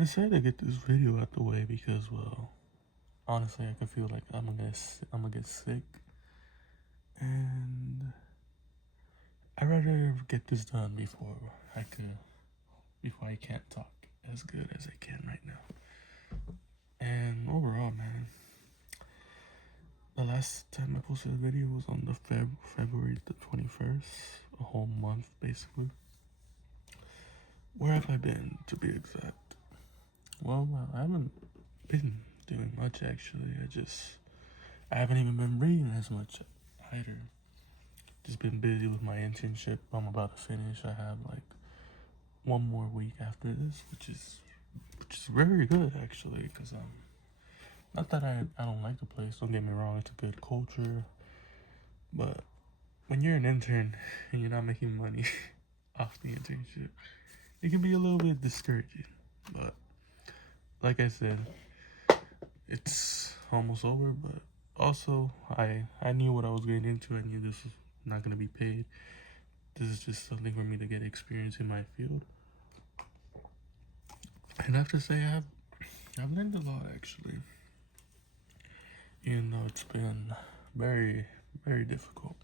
decided to get this video out the way because, well, honestly, I could feel like I'm gonna get sick, and I'd rather get this done before I can't talk as good as I can right now. And overall, man, the last time I posted a video was on the February the 21st, a whole month basically. Where have I been, to be exact? Well, I haven't been doing much actually. I haven't even been reading as much either. Just been busy with my internship. I'm about to finish. I have like one more week after this, which is very good actually. Cause not that I don't like the place. Don't get me wrong. It's a good culture, but when you're an intern and you're not making money off the internship, it can be a little bit discouraging. But like I said, it's almost over. But also, I knew what I was getting into. I knew this was not gonna be paid. This is just something for me to get experience in my field. And I have to say, I've learned a lot actually. Even though it's been very, very difficult.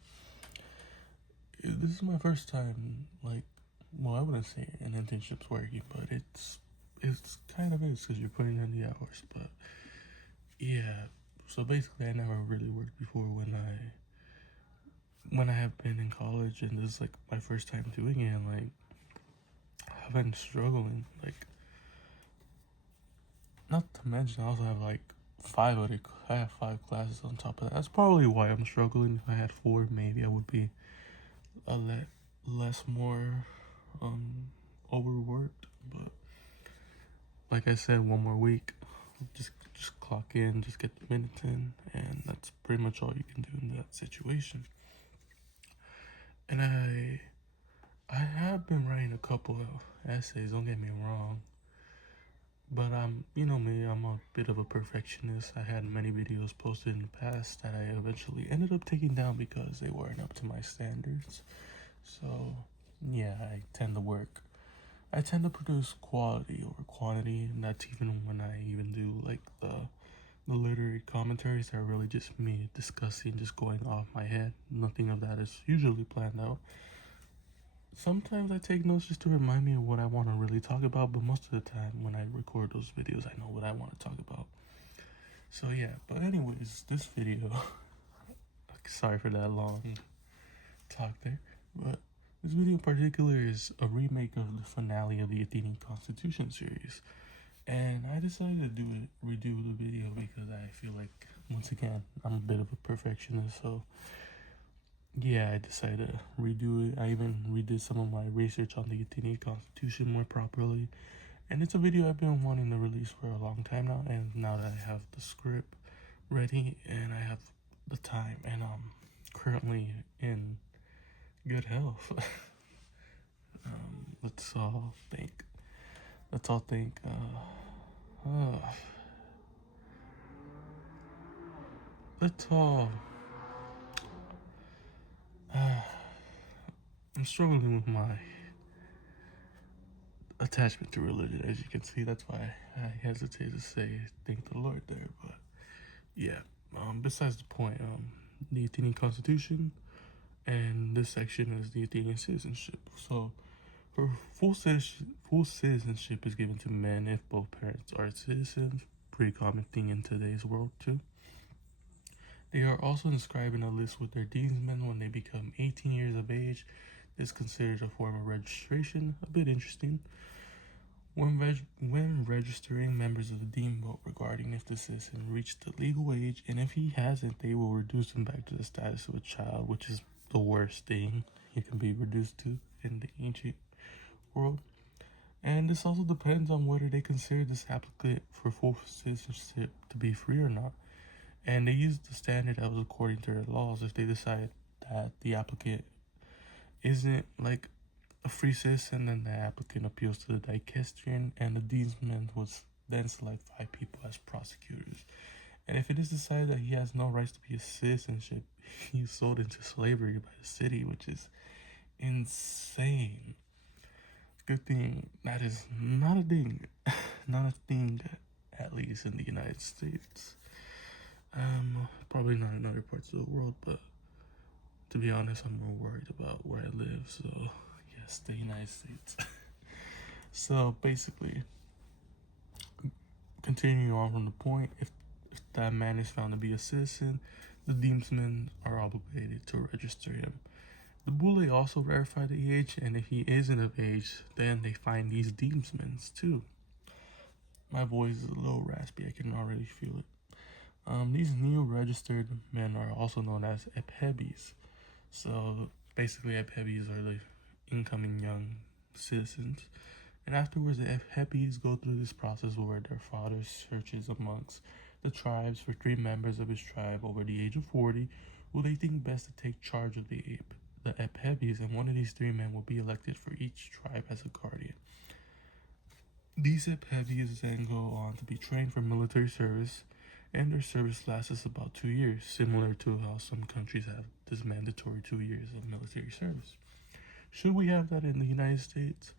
This is my first time, like, well, I wouldn't say an internship's working, but it's kind of is because you're putting in the hours. But yeah, so basically, I never really worked before when I have been in college, and this is like my first time doing it. And like, I've been struggling. Like, not to mention, I also have like I have 5 classes on top of that. That's probably why I'm struggling. If I had 4, maybe I would be a less more overworked. But like I said, one more week, just clock in, just get the minutes in, and that's pretty much all you can do in that situation. And I have been writing a couple of essays, don't get me wrong, but you know me, I'm a bit of a perfectionist. I had many videos posted in the past that I eventually ended up taking down because they weren't up to my standards. So yeah, I tend to produce quality over quantity, and that's even when I even do like the literary commentaries that are really just me discussing, just going off my head. Nothing of that is usually planned out. Sometimes I take notes just to remind me of what I want to really talk about, but most of the time when I record those videos, I know what I want to talk about. So yeah, but anyways, this video, sorry for that long talk there, but this video in particular is a remake of the finale of the Athenian Constitution series. And I decided to redo the video because I feel like, once again, I'm a bit of a perfectionist, so yeah, I decided to redo it. I even redid some of my research on the Athenian Constitution more properly. And it's a video I've been wanting to release for a long time now. And now that I have the script ready and I have the time, and I'm currently in good health, let's all think. Let's all think. Let's all. I'm struggling with my attachment to religion, as you can see. That's why I hesitate to say thank the Lord there. But yeah, besides the point, the Athenian Constitution, and this section is the Athenian citizenship. So, for full citizenship is given to men if both parents are citizens. Pretty common thing in today's world too. They are also inscribed in a list with their demesmen when they become 18 years of age. This is considered a form of registration. A bit interesting. When registering, members of the deme vote regarding if the citizen reached the legal age, and if he hasn't, they will reduce him back to the status of a child, which is the worst thing you can be reduced to in the ancient world. And this also depends on whether they consider this applicant for full citizenship to be free or not. And they use the standard that was according to their laws. If they decide that the applicant isn't like a free citizen, then the applicant appeals to the dicastery, and the demesman was then select 5 people as prosecutors. And if it is decided that he has no rights to be a citizenship, he's sold into slavery by the city, which is insane. Good thing that is not a thing not a thing, at least in the United States. Probably not in other parts of the world, but to be honest, I'm more worried about where I live. So, yes, the United States. So basically, continuing on from the point, if that man is found to be a citizen, the demesmen are obligated to register him. The Boule also verify the age, and if he isn't of age, then they find these demesmen too. My voice is a little raspy, I can already feel it. These new registered men are also known as ephebes. So basically, ephebes are the incoming young citizens. And afterwards, the ephebes go through this process where their father searches amongst the tribes for 3 members of his tribe over the age of 40 who they think best to take charge of the ephebes, and one of these 3 men will be elected for each tribe as a guardian. These ephebes then go on to be trained for military service, and their service lasts about 2 years, similar to how some countries have this mandatory 2 years of military service. Should we have that in the United States?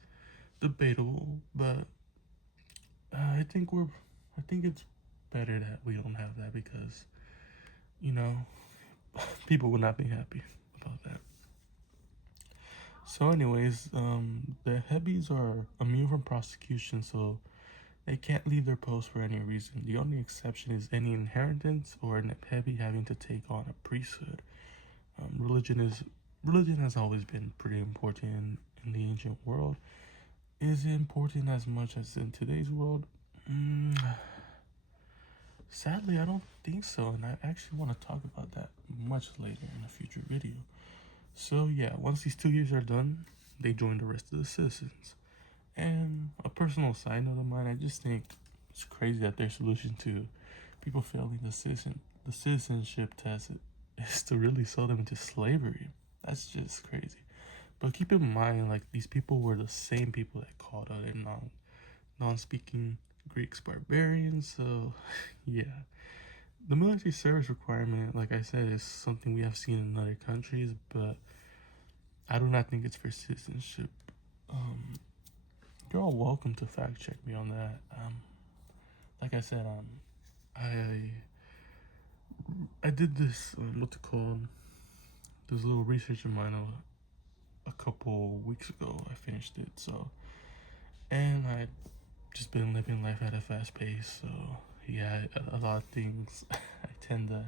Debatable, but I think it's better that we don't have that, because people would not be happy about that. So anyways, the Hebbies are immune from prosecution, so they can't leave their post for any reason. The only exception is any inheritance or an Hebby having to take on a priesthood. Religion has always been pretty important in the ancient world. Is it important as much as in today's world? Sadly, I don't think so, and I actually want to talk about that much later in a future video. So yeah, once these 2 years are done, they join the rest of the citizens. And a personal side note of mine, I just think it's crazy that their solution to people failing the citizenship test is to really sell them into slavery. That's just crazy. But keep in mind, like, these people were the same people that called other non-speaking Greeks barbarians. So yeah, the military service requirement, like I said, is something we have seen in other countries, but I do not think it's for citizenship. You're all welcome to fact check me on that. Like I said, I did this what's it called? This little research of mine a couple weeks ago. I finished it, so, and I just been living life at a fast pace. So yeah, a lot of things I tend to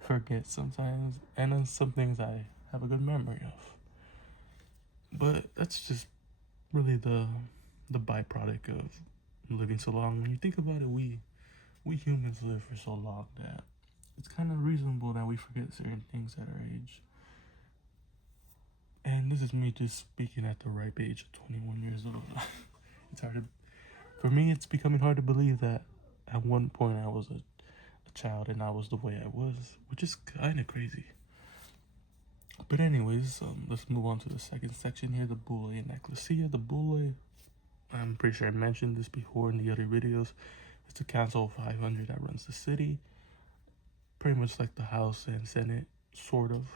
forget sometimes, and then some things I have a good memory of. But that's just really the byproduct of living so long. When you think about it, we humans live for so long that it's kind of reasonable that we forget certain things at our age. And this is me just speaking at the ripe age of 21 years old. It's hard to, for me, it's becoming hard to believe that at one point I was a child and I was the way I was, which is kind of crazy. But anyways, let's move on to the second section here, the Boule and Ecclesia. The Boule, I'm pretty sure I mentioned this before in the other videos. It's a council of 500 that runs the city, pretty much like the House and Senate, sort of.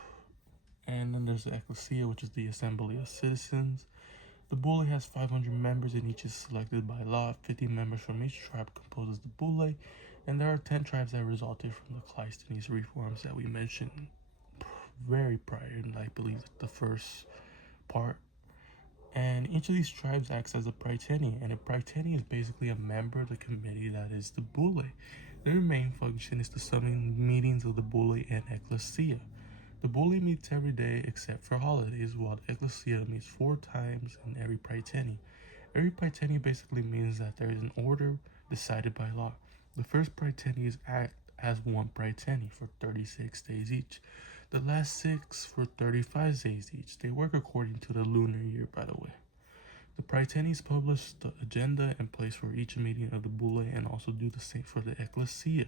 And then there's the Ecclesia, which is the assembly of citizens. The Boule has 500 members, and each is selected by law. 50 members from each tribe composes the Boule, and there are 10 tribes that resulted from the Cleisthenes reforms that we mentioned very prior in, I believe, the first part. And each of these tribes acts as a prytany, and a prytany is basically a member of the committee that is the Boule. Their main function is to summon meetings of the Boule and Ecclesia. The Boule meets every day except for holidays, while the Ecclesia meets 4 times in every prytany. Every prytany basically means that there is an order decided by law. The first prytanies act as one prytany for 36 days each. The last 6 for 35 days each. They work according to the lunar year, by the way. The prytanies publish the agenda and place for each meeting of the Boule, and also do the same for the Ecclesia.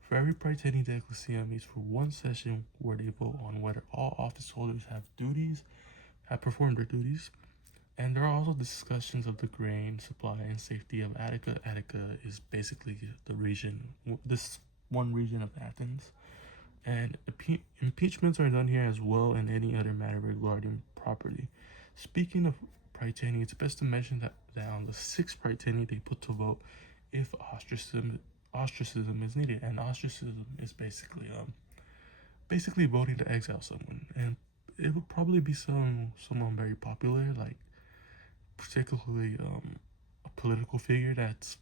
For every prytany, the Ecclesia meets for one session where they vote on whether all office holders have performed their duties. And there are also discussions of the grain supply and safety of Attica. Attica is basically the region, this one region of Athens. And impeachments are done here as well, and any other matter regarding property. Speaking of Prytany, it's best to mention that on the sixth Prytany they put to vote if ostracism is needed, and ostracism is basically voting to exile someone, and it would probably be someone very popular, like particularly a political figure that's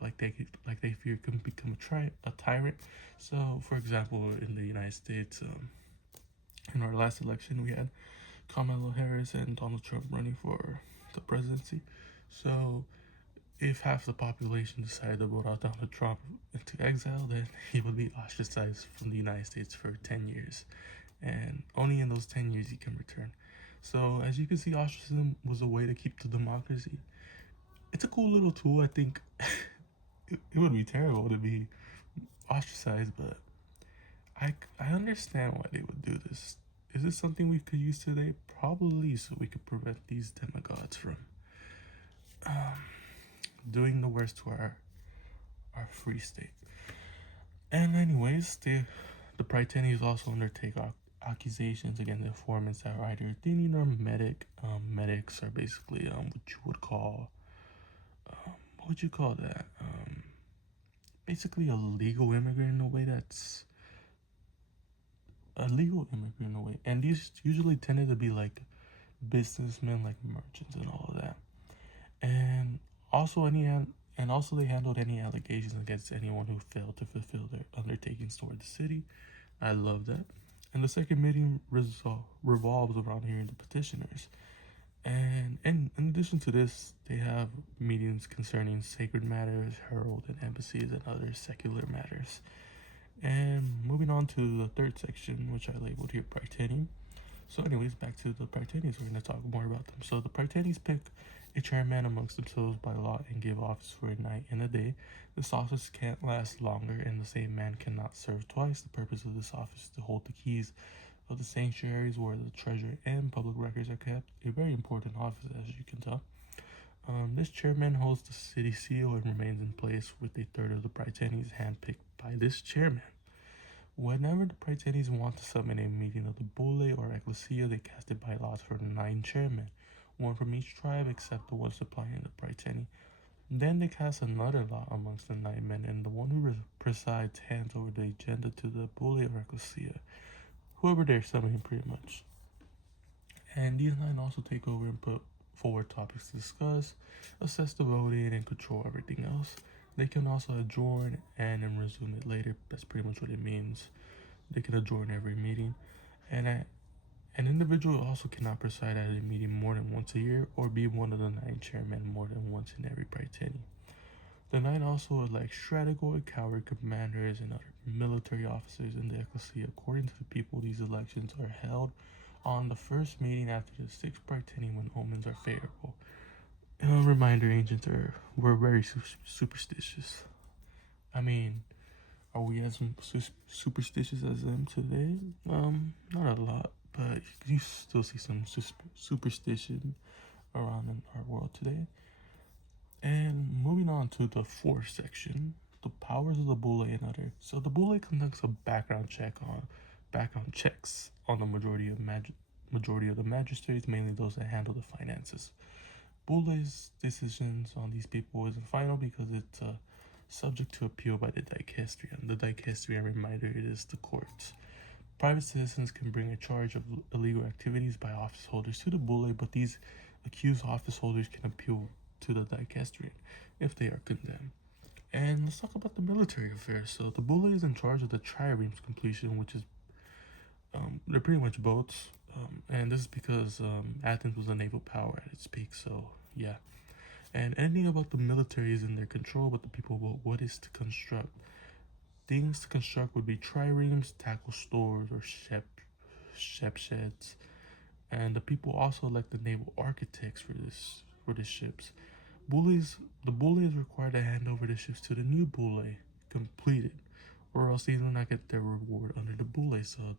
like they fear can become a tyrant. So, for example, in the United States, in our last election, we had Kamala Harris and Donald Trump running for the presidency. So, if half the population decided to vote out Donald Trump into exile, then he would be ostracized from the United States for 10 years. And only in those 10 years he can return. So, as you can see, ostracism was a way to keep the democracy. It's a cool little tool. I think it would be terrible to be ostracized, but I understand why they would do this. Is this something we could use today? Probably, so we could prevent these demagogues from doing the worst to our free state. And anyways, the Prytanes also undertake accusations against the informants that are either Athenian or medic. Medics are basically what you would call what would you call that? Basically a legal immigrant in a way that's a legal immigrant in a way, and these usually tended to be like businessmen, like merchants and all of that. And also also they handled any allegations against anyone who failed to fulfill their undertakings toward the city. I love that. And the second meeting revolves around hearing the petitioners. And in addition to this, they have meetings concerning sacred matters, herald and embassies, and other secular matters. And moving on to the third section, which I labeled here Prytany. So anyways, back to the Prytanes, we're going to talk more about them. So the Prytanes pick a chairman amongst themselves by law and give office for a night and a day. This office can't last longer, and the same man cannot serve twice. The purpose of this office is to hold the keys of the sanctuaries where the treasure and public records are kept. A very important office, as you can tell. This chairman holds the city seal and remains in place with a third of the Prytanes handpicked by this chairman. Whenever the Prytanes want to summon a meeting of the Boule or Ecclesia, they cast it by lots for 9 chairmen, one from each tribe except the one supplying the Prytany. Then they cast another lot amongst the 9 men, and the one who presides hands over the agenda to the Boule or Ecclesia, whoever they're summoning pretty much. And these 9 also take over and put forward topics to discuss, assess the voting, and control everything else. They can also adjourn and then resume it later. That's pretty much what it means. They can adjourn every meeting. And an individual also cannot preside at a meeting more than once a year or be one of the 9 chairmen more than once in every Prytany. The 9 also elect strategoid, cavalry commanders, and other military officers in the ecclesia. According to the people, these elections are held on the first meeting after the 6th Prytany when omens are favorable. Reminder, ancients were very superstitious. I mean, are we as superstitious as them today? Not a lot, but you still see some superstition around in our world today. And moving on to the fourth section, the powers of the Boule and other. So the Boule conducts a background checks on the majority of the magistrates, mainly those that handle the finances. Boule's decisions on these people isn't final because it's subject to appeal by the dicastery. And the dicastery, a reminder, it is the courts. Private citizens can bring a charge of illegal activities by office holders to the Boule, but these accused office holders can appeal to the dicastery if they are condemned. And let's talk about the military affairs. So the Boule is in charge of the triremes completion, which is they're pretty much boats. And this is because Athens was a naval power at its peak, so yeah. And anything about the military is in their control, but the people vote what is to construct. Things to construct would be triremes, tackle stores, or ship sheds. And the people also elect the naval architects for the ships. The Boule is required to hand over the ships to the new Boule completed, or else they do not get their reward under the Boule. So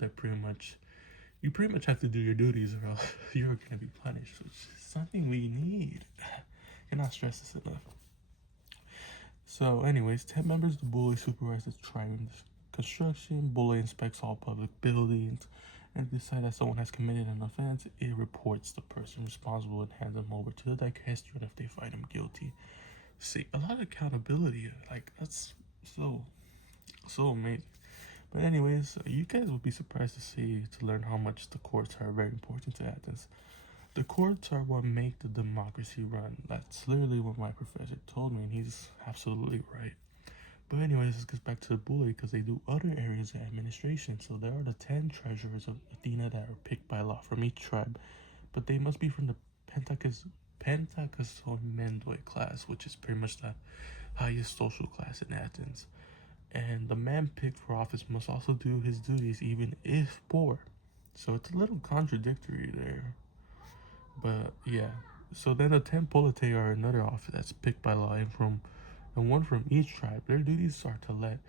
you pretty much have to do your duties, or else you're going to be punished, which is something we need. Cannot stress this enough. So, anyways, 10 members of the Boule supervise the trireme construction. Boule inspects all public buildings and decide that someone has committed an offense, it reports the person responsible and hands them over to the dicastery if they find him guilty. See, a lot of accountability, like that's so amazing. But anyways, you guys would be surprised to learn how much the courts are very important to Athens. The courts are what make the democracy run. That's literally what my professor told me, and he's absolutely right. But anyways, this gets back to the bully because they do other areas of administration. So there are the 10 treasurers of Athena that are picked by law from each tribe, but they must be from the Pentakosomendoi class, which is pretty much the highest social class in Athens. And the man picked for office must also do his duties even if poor. So it's a little contradictory there. But yeah. So then the 10 politei are another office that's picked by law and one from each tribe. Their duties are to let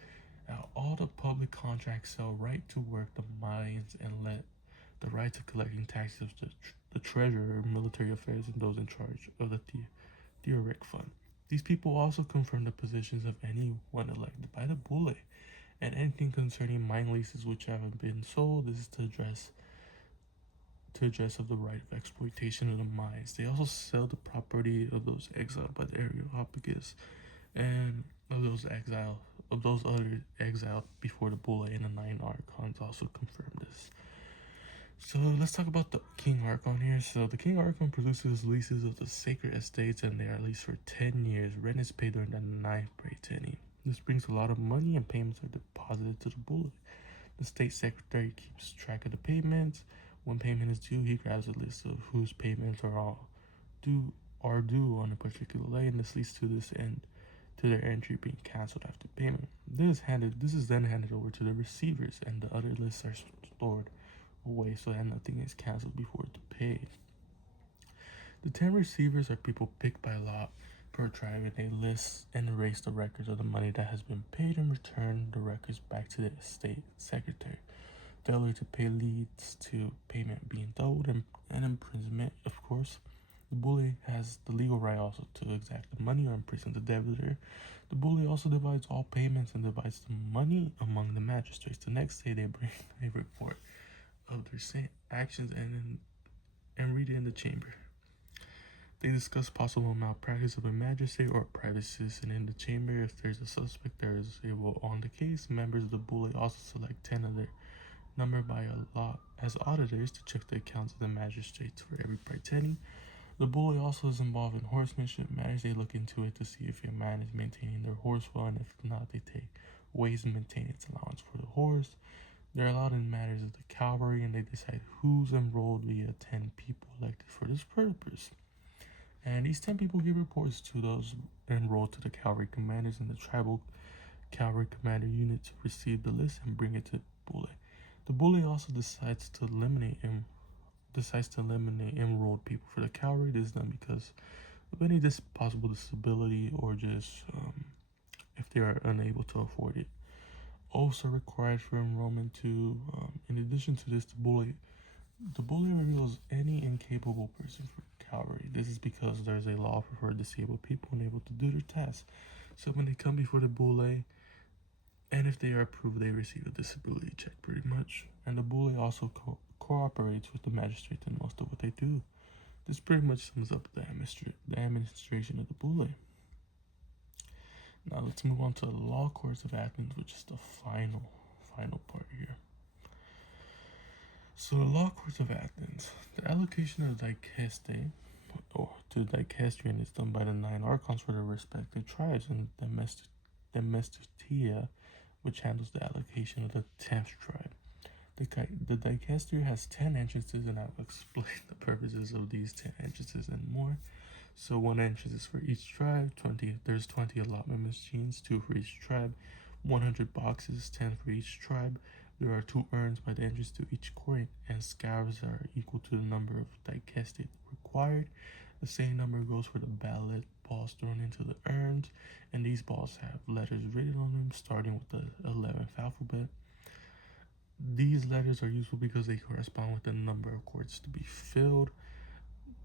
out all the public contracts, sell right to work the mines, and let the right to collecting taxes to the treasurer, military affairs, and those in charge of the theoric fund. These people also confirm the positions of anyone elected by the bully, and anything concerning mine leases which haven't been sold. This is to address of the right of exploitation of the mines. They also sell the property of those exiled by the Areopagus and of those other exiled before the bull and the 9 archons also confirm this. So let's talk about the King Archon here. So the King Archon produces leases of the sacred estates, and they are leased for 10 years. Rent is paid during the 9th Praetini. This brings a lot of money, and payments are deposited to the bullet. The state secretary keeps track of the payments. When payment is due, he grabs a list of whose payments are due on a particular day, and this leads to their entry being cancelled after payment. This is then handed over to the receivers, and the other lists are stored away so that nothing is cancelled before it's paid. The 10 receivers are people picked by lot per tribe, and they list and erase the records of the money that has been paid and return the records back to the state secretary. Failure to pay leads to payment being doubled and imprisonment, of course. The bully has the legal right also to exact the money or imprison the debtor. The bully also divides all payments and divides the money among the magistrates. The next day they bring a report of their actions and read it in the chamber. They discuss possible malpractice of a magistrate or a private citizen in the chamber. If there's a suspect that is able on the case, members of the bully also select 10 of their number by a lot as auditors to check the accounts of the magistrates for every Praetini. The bully also is involved in horsemanship matters. They look into it to see if a man is maintaining their horse well, and if not, they take ways and maintenance allowance for the horse. They're allowed in matters of the cavalry, and they decide who's enrolled via 10 people elected for this purpose. And these 10 people give reports to those enrolled to the cavalry commanders, and the tribal cavalry commander units receive the list and bring it to the bully. The bully also decides to eliminate enrolled people for the cavalry. This is done because of any possible disability or just if they are unable to afford it. Oaths are required for enrollment too. In addition to this, the bully reveals any incapable person for cavalry. This is because there's a law for disabled people unable to do their tasks. So when they come before the bully, and if they are approved, they receive a disability check pretty much. And the bully also cooperates with the magistrate in most of what they do. This pretty much sums up the administration of the bully. Now let's move on to the law courts of Athens, which is the final part here. So the law courts of Athens, the allocation of dicaste to the dicastrian is done by the 9 archons for their respective tribes, and the Mestitia, which handles the allocation of the 10th tribe. The dicastery has 10 entrances, and I'll explain the purposes of these 10 entrances and more. So 1 entrance is for each tribe. There's 20 allotment machines, 2 for each tribe. 100 boxes, 10 for each tribe. There are 2 urns by the entrance to each court, and scabbards are equal to the number of dicaste required. The same number goes for the ballot balls thrown into the urns, and these balls have letters written on them starting with the 11th alphabet. These letters are useful because they correspond with the number of courts to be filled.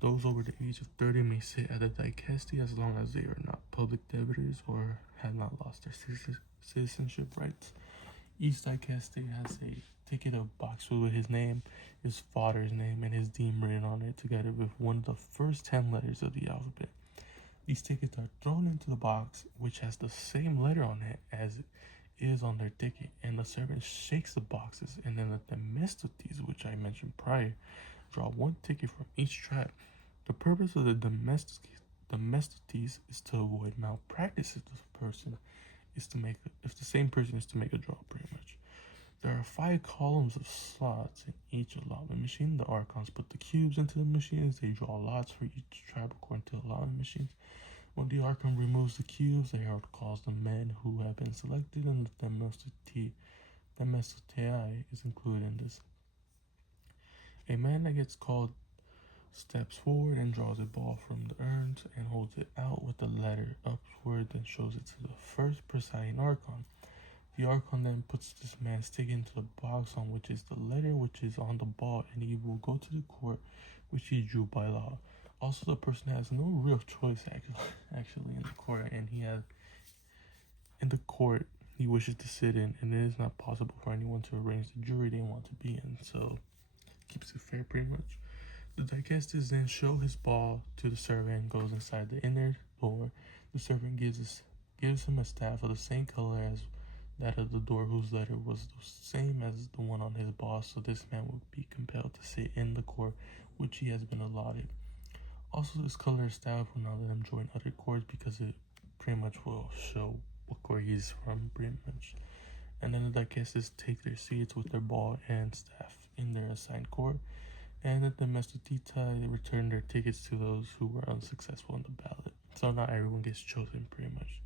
Those over the age of 30 may sit at the dicaste as long as they are not public debtors or have not lost their citizenship rights. Each dicaste has a ticket a box with his name, his father's name, and his dean written on it, together with one of the first 10 letters of the alphabet. These tickets are thrown into the box, which has the same letter on it as is on their ticket, and the servant shakes the boxes, and then the domestities, which I mentioned prior, draw one ticket from each tribe. The purpose of the domestities is to avoid malpractice if the same person is to make a draw, pretty much. There are 5 columns of slots in each allotment machine. The archons put the cubes into the machines. They draw lots for each tribe according to allotment machines. When the archon removes the cubes, the herald calls the men who have been selected, and the domestii is included in this. A man that gets called steps forward and draws a ball from the urns and holds it out with the letter upward, then shows it to the first presiding archon. The archon then puts this man's ticket into the box on which is the letter which is on the ball, and he will go to the court which he drew by law. Also, the person has no real choice actually in the court, and he has in the court he wishes to sit in, and it is not possible for anyone to arrange the jury they want to be in, so keeps it fair pretty much. The digestus then show his ball to the servant and goes inside the inner door. The servant gives him a staff of the same color as that of the door, whose letter was the same as the one on his ball, so this man would be compelled to sit in the court which he has been allotted. Also, this color staff will not let him join other courts because it pretty much will show what court he's from, pretty much. And then the digestus take their seats with their ball and staff in their assigned court, and the domesticati return their tickets to those who were unsuccessful in the ballot. So not everyone gets chosen, pretty much.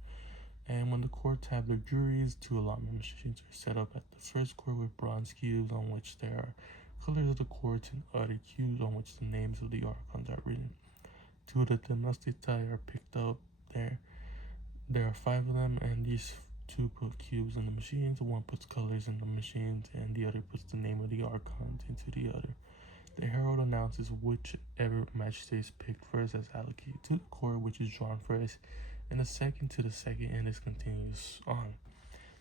And when the courts have their juries, 2 allotment machines are set up at the first court with bronze cubes on which there are colors of the courts, and other cubes on which the names of the archons are written. 2 of the domesticati are picked up there. There are 5 of them, and these 2 put cubes in the machines. One puts colors in the machines, and the other puts the name of the archons into the other. The herald announces whichever magistrate is picked first as allocated to the court which is drawn first, and the second to the second, and this continues on.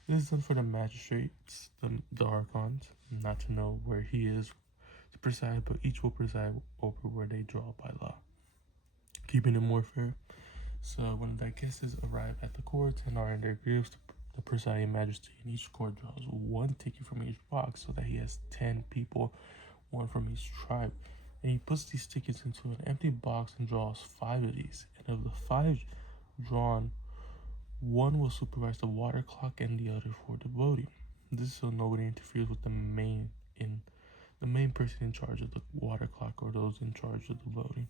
This is done for the magistrates, the archons, not to know where he is to preside, but each will preside over where they draw by law, keeping it more fair. So when the digestus arrive at the courts and are in their groups, the presiding magistrate in each court draws 1 ticket from each box, so that he has 10 people, 1 from each tribe, and he puts these tickets into an empty box and draws 5 of these. And of the 5 drawn, 1 will supervise the water clock and the other for the voting. This is so nobody interferes with the main person in charge of the water clock or those in charge of the voting.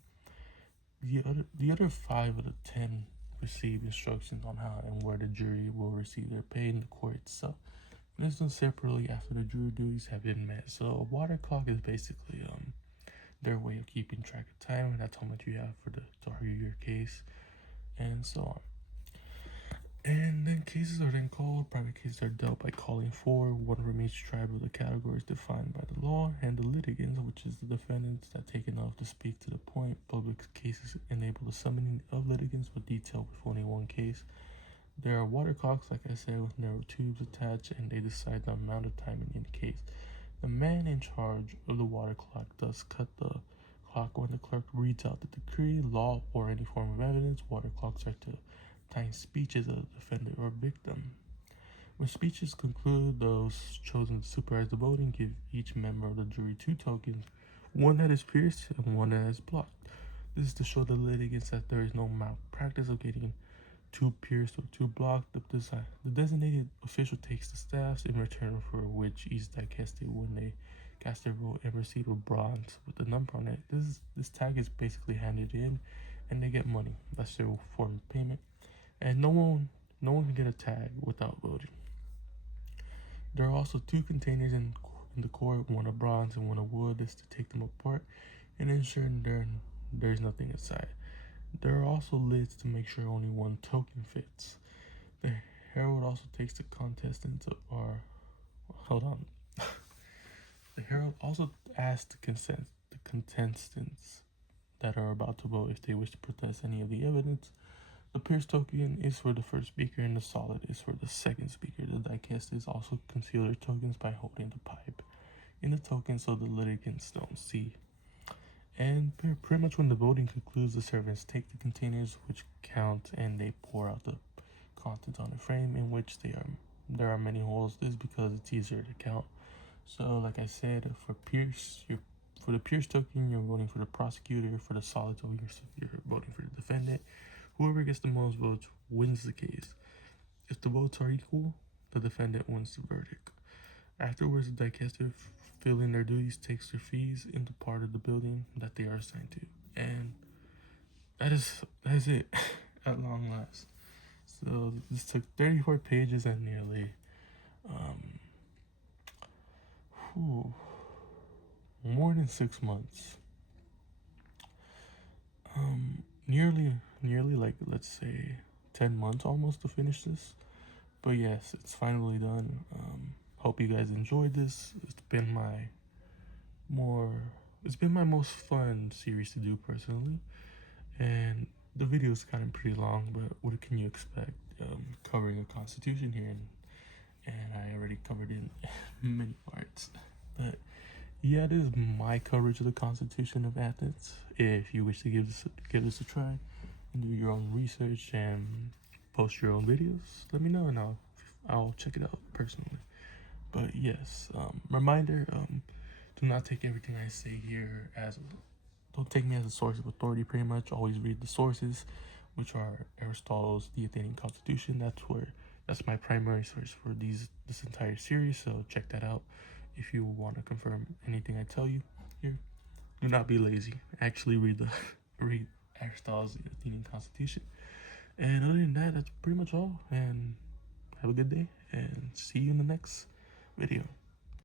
The other 5 of the 10 receive instructions on how and where the jury will receive their pay in the court itself. And this is done separately after the jury duties have been met. So a water clock is basically their way of keeping track of time, and that's how much you have to argue your case, and so on. And then cases are then called. Private cases are dealt by calling 4, 1 from each tribe of the categories defined by the law, and the litigants, which is the defendants that take an oath to speak to the point. Public cases enable the summoning of litigants with detail with only 1 case. There are water clocks, like I said, with narrow tubes attached, and they decide the amount of time in each case. The man in charge of the water clock does cut the clock when the clerk reads out the decree, law, or any form of evidence. Water clocks are to time speeches of the defendant or victim. When speeches conclude, those chosen to supervise the voting give each member of the jury 2 tokens, 1 that is pierced and 1 that is blocked. This is to show the litigants that there is no malpractice of getting 2 pierced or 2 blocked. The designated official takes the staffs, in return for which each digested when they cast their vote and receive a bronze with the number on it. This tag is basically handed in, and they get money. That's their form of payment. And no one can get a tag without voting. There are also 2 containers in the court, 1 of bronze and 1 of wood. This to take them apart and ensure there's nothing inside. There are also lids to make sure only 1 token fits. The herald also takes the contestants The herald also asks the contestants that are about to vote if they wish to protest any of the evidence. The pierced token is for the first speaker, and the solid is for the second speaker. The digestus also conceal their tokens by holding the pipe. in the token so the litigants don't see. And pretty much when the voting concludes, the servants take the containers which count and they pour out the contents on a frame in which there are many holes. This is because it's easier to count. So like I said, for the Pierce token, you're voting for the prosecutor. For the solid token, you're voting for the defendant. Whoever gets the most votes wins the case. If the votes are equal, the defendant wins the verdict. Afterwards, the dicaster, filling their duties, takes their fees into part of the building that they are assigned to. And that is it at long last. So this took 34 pages and nearly more than 6 months. Nearly like, let's say 10 months almost to finish this. But yes, it's finally done. Hope you guys enjoyed this. It's been my most fun series to do personally, and the video's kind of pretty long, but what can you expect? Covering a constitution here, and I already covered it in many parts. But yeah, it is my coverage of the Constitution of Athens. If you wish to give this a try and do your own research and post your own videos, let me know and I'll check it out personally. But yes, reminder, do not take everything I say here don't take me as a source of authority. Pretty much always read the sources, which are Aristotle's The Athenian Constitution. That's my primary source for this entire series, so check that out if you want to confirm anything I tell you here. Do not be lazy. Actually read Aristotle's The Athenian Constitution. And other than that, that's pretty much all. And have a good day, and see you in the next video.